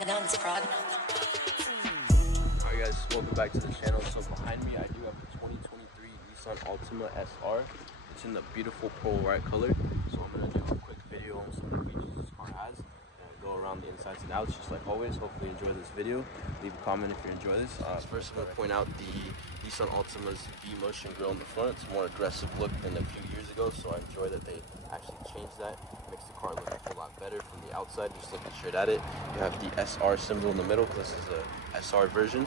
Alright guys, welcome back to the channel. So behind me I do have a 2023 Nissan Altima SR. It's in the beautiful pearl white color. So I'm going to do a quick video on some of the features this car has and go around the insides and outs just like always. Hopefully you enjoy this video. Leave a comment if you enjoy this. First I'm going to point out the Nissan Altima's V-Motion grille in the front. It's a more aggressive look than a few years ago, so I enjoy that they actually changed that. Makes the car look a whole lot better from the outside, just looking straight at it. You have the SR symbol in the middle. This is a SR version.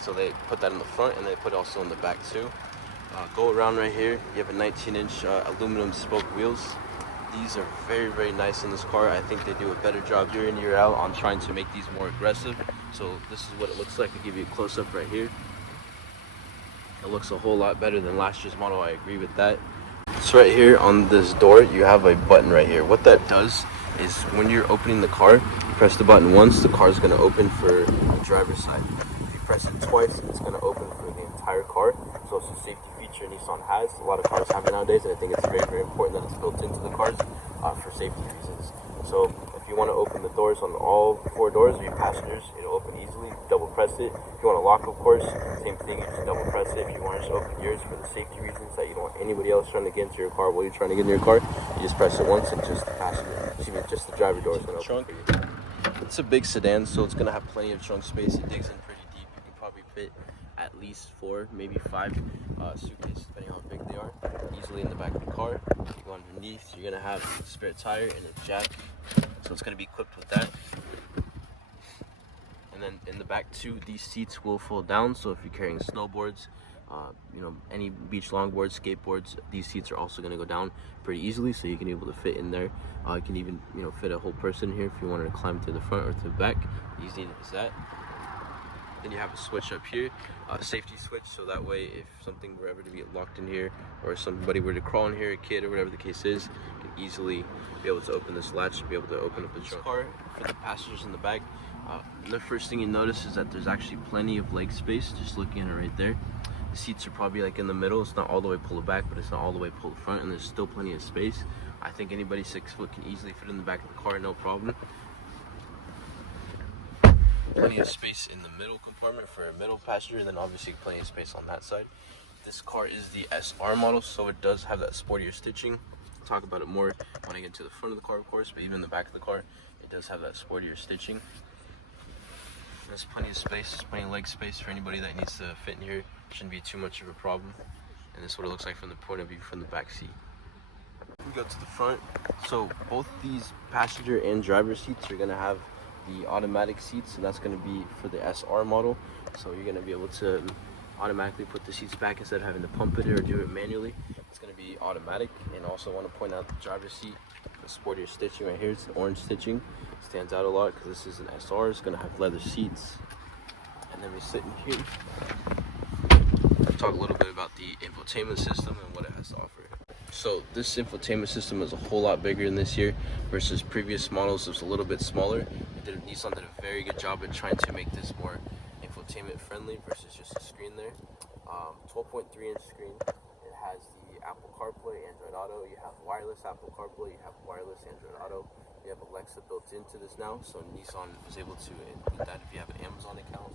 So they put that in the front and they put it also in the back too. Go around right here, you have a 19-inch aluminum spoke wheels. These are very, very nice in this car. I think they do a better job year in, year out on trying to make these more aggressive. So this is what it looks like. I'll give you a close-up right here. It looks a whole lot better than last year's model. I agree with that. So right here on this door, you have a button right here. What that does is when you're opening the car, you press the button once, the car is going to open for the driver's side. If you press it twice, it's going to open for the entire car. So it's a safety feature Nissan has. A lot of cars have it nowadays, and I think it's very, very important that it's built into the cars for safety reasons. So if you want to open the doors on all four doors of your passengers, it'll open easily. Double press it. If you want to lock, of course, same thing. You just double press it. If you want to just open yours for the safety reasons that you don't want anybody else trying to get into your car while you're trying to get in your car, you just press it once and just the passenger, just the driver door is going to open for you. It's a big sedan, so it's going to have plenty of trunk space. It digs in pretty deep. You can probably fit at least 4, maybe 5 suitcases, depending on how big they are, easily in the back of the car. You go underneath, you're going to have a spare tire and a jack, so it's going to be equipped with that. And then in the back too, these seats will fold down, so if you're carrying snowboards, any beach longboards, skateboards, these seats are also going to go down pretty easily, so you can be able to fit in there. You can even fit a whole person here if you wanted to climb to the front or to the back. Easy as that. Then you have a switch up here, a safety switch, so that way if something were ever to get locked in here or somebody were to crawl in here, a kid or whatever the case is, you can easily be able to open this latch and be able to open up the trunk. Car for the passengers in the back. The first thing you notice is that there's actually plenty of leg space, just looking at it right there. The seats are probably like in the middle. It's not all the way pulled back, but it's not all the way pulled front, and there's still plenty of space. I think anybody 6 foot can easily fit in the back of the car, no problem. Plenty of space in the middle compartment for a middle passenger, and then obviously plenty of space on that side. This car is the SR model, so it does have that sportier stitching. I'll talk about it more when I get to the front of the car, of course, but even in the back of the car, it does have that sportier stitching. There's plenty of space, plenty of leg space for anybody that needs to fit in here. Shouldn't be too much of a problem. And this is what it looks like from the point of view from the back seat. We go to the front. So both these passenger and driver seats are going to have the automatic seats, and that's going to be for the SR model. So you're going to be able to automatically put the seats back instead of having to pump it or do it manually. It's going to be automatic. And also want to point out the driver's seat, the sportier stitching right here. It's the orange stitching. It stands out a lot because this is an SR. It's going to have leather seats. And then we sit in here. Talk a little bit about the infotainment system and what it has to offer. So this infotainment system is a whole lot bigger in this year versus previous models. It was a little bit smaller. Nissan did a very good job at trying to make this more infotainment friendly versus just a screen there. 12.3-inch screen. It has the Apple CarPlay, Android Auto. You have wireless Apple CarPlay. You have wireless Android Auto. You have Alexa built into this now, so Nissan is able to include that if you have an Amazon account.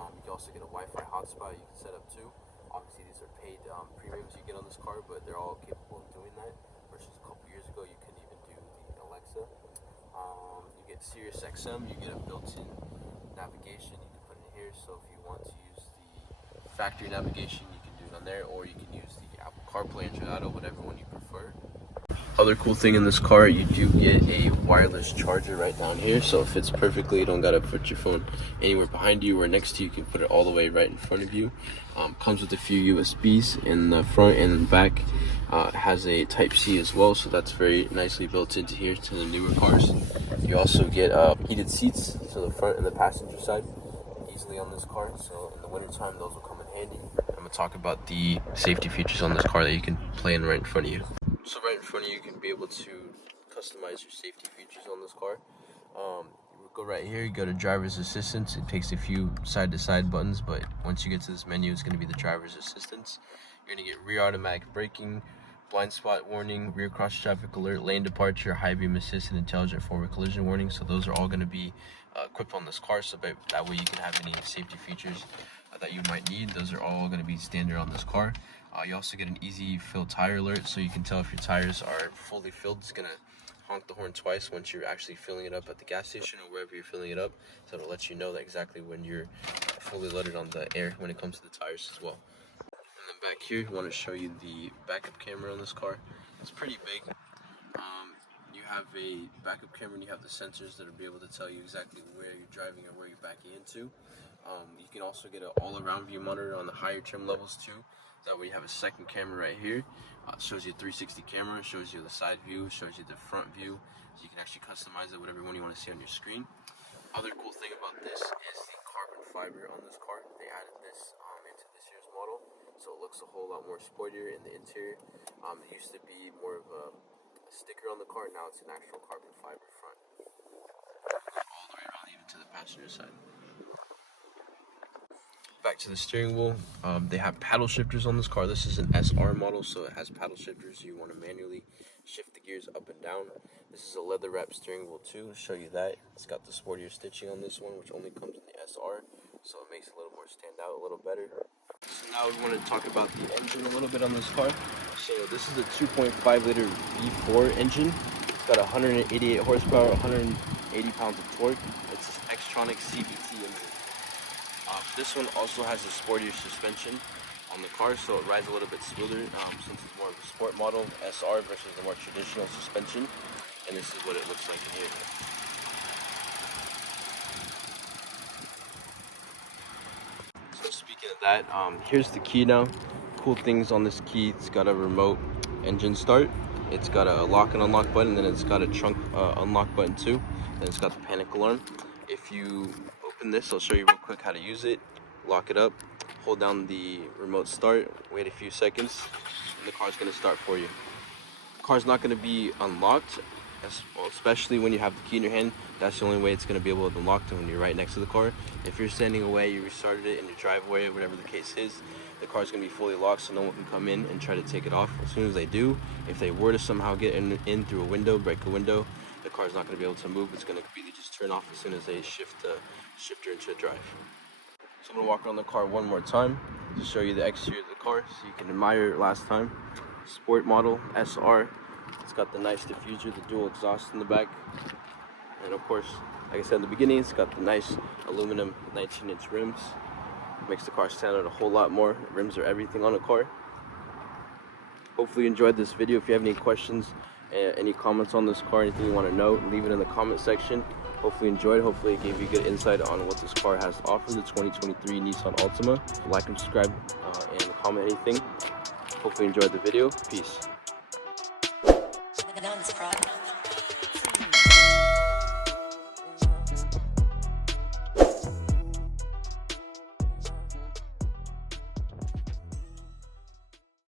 You can also get a Wi-Fi hotspot you can set up too. Obviously these are paid premiums you get on this car, but they're all capable of doing that, versus a couple years ago you couldn't even do the Alexa. You get Sirius XM, you get a built-in navigation you can put in here, so if you want to use the factory navigation you can do it on there, or you can use the Apple CarPlay, Android Auto, whatever one you prefer. Other cool thing in this car, you do get a wireless charger right down here, so it fits perfectly. You don't gotta put your phone anywhere behind you or next to you. You can put it all the way right in front of you. Comes with a few USBs in the front and in the back. Has a Type-C as well, so that's very nicely built into here to the newer cars. You also get heated seats to the front and the passenger side easily on this car, so in the wintertime those will come in handy. I'm gonna talk about the safety features on this car that you can play in right in front of you. So right in front of you, you can be able to customize your safety features on this car. Go right here, you go to driver's assistance. It takes a few side-to-side buttons, but once you get to this menu, it's going to be the driver's assistance. You're going to get rear automatic braking, blind spot warning, rear cross traffic alert, lane departure, high beam assist, and intelligent forward collision warning. So those are all going to be equipped on this car, so that way you can have any safety features that you might need. Those are all going to be standard on this car. You also get an easy fill tire alert, so you can tell if your tires are fully filled. It's going to honk the horn twice once you're actually filling it up at the gas station or wherever you're filling it up, so it'll let you know that exactly when you're fully loaded on the air when it comes to the tires as well. And then back here, I want to show you the backup camera on this car. It's pretty big. You have a backup camera and you have the sensors that will be able to tell you exactly where you're driving or where you're backing into. You can also get an all-around view monitor on the higher trim levels too. That way you have a second camera right here. Shows you a 360 camera, shows you the side view, shows you the front view. So you can actually customize it whatever one you want to see on your screen. Other cool thing about this is the carbon fiber on this car. They added this into this year's model, so it looks a whole lot more sportier in the interior. It used to be more of a sticker on the car, now it's an actual carbon fiber front. All the way around even to the passenger side. Back to the steering wheel, they have paddle shifters on this car. This is an SR model, so it has paddle shifters. You want to manually shift the gears up and down. This is a leather wrap steering wheel too. I'll show you that. It's got the sportier stitching on this one, which only comes in the SR, so it makes it a little more stand out, a little better. So now we want to talk about the engine a little bit on this car. So this is a 2.5 liter V4 engine. It's got 188 horsepower, 180 pounds of torque. It's this Xtronic CVT engine. This one also has a sportier suspension on the car, so it rides a little bit smoother since it's more of a sport model, SR, versus the more traditional suspension. And this is what it looks like in here. So speaking of that, here's the key now. Cool things on this key: it's got a remote engine start, it's got a lock and unlock button, then it's got a trunk unlock button too, then it's got the panic alarm. If you open this, I'll show you real quick how to use it. Lock it up, hold down the remote start, wait a few seconds, and the car's going to start for you. The car's not going to be unlocked, especially when you have the key in your hand. That's the only way it's going to be able to unlock when you're right next to the car. If you're standing away, you restarted it in your driveway, whatever the case is, the car's going to be fully locked, so no one can come in and try to take it off. As soon as they do, if they were to somehow get in through a window, break a window, the car's not going to be able to move. It's going to completely just turn off as soon as they shift the shifter into drive. So I'm going to walk around the car one more time to show you the exterior of the car so you can admire it last time. Sport model, SR. It's got the nice diffuser, the dual exhaust in the back. And of course, like I said in the beginning, it's got the nice aluminum 19-inch rims. Makes the car stand out a whole lot more. Rims are everything on a car. Hopefully you enjoyed this video. If you have any questions, any comments on this car, anything you want to know, leave it in the comment section. Hopefully you enjoyed. Hopefully it gave you good insight on what this car has to offer, the 2023 Nissan Altima. Like and subscribe and comment anything. Hopefully you enjoyed the video. Peace.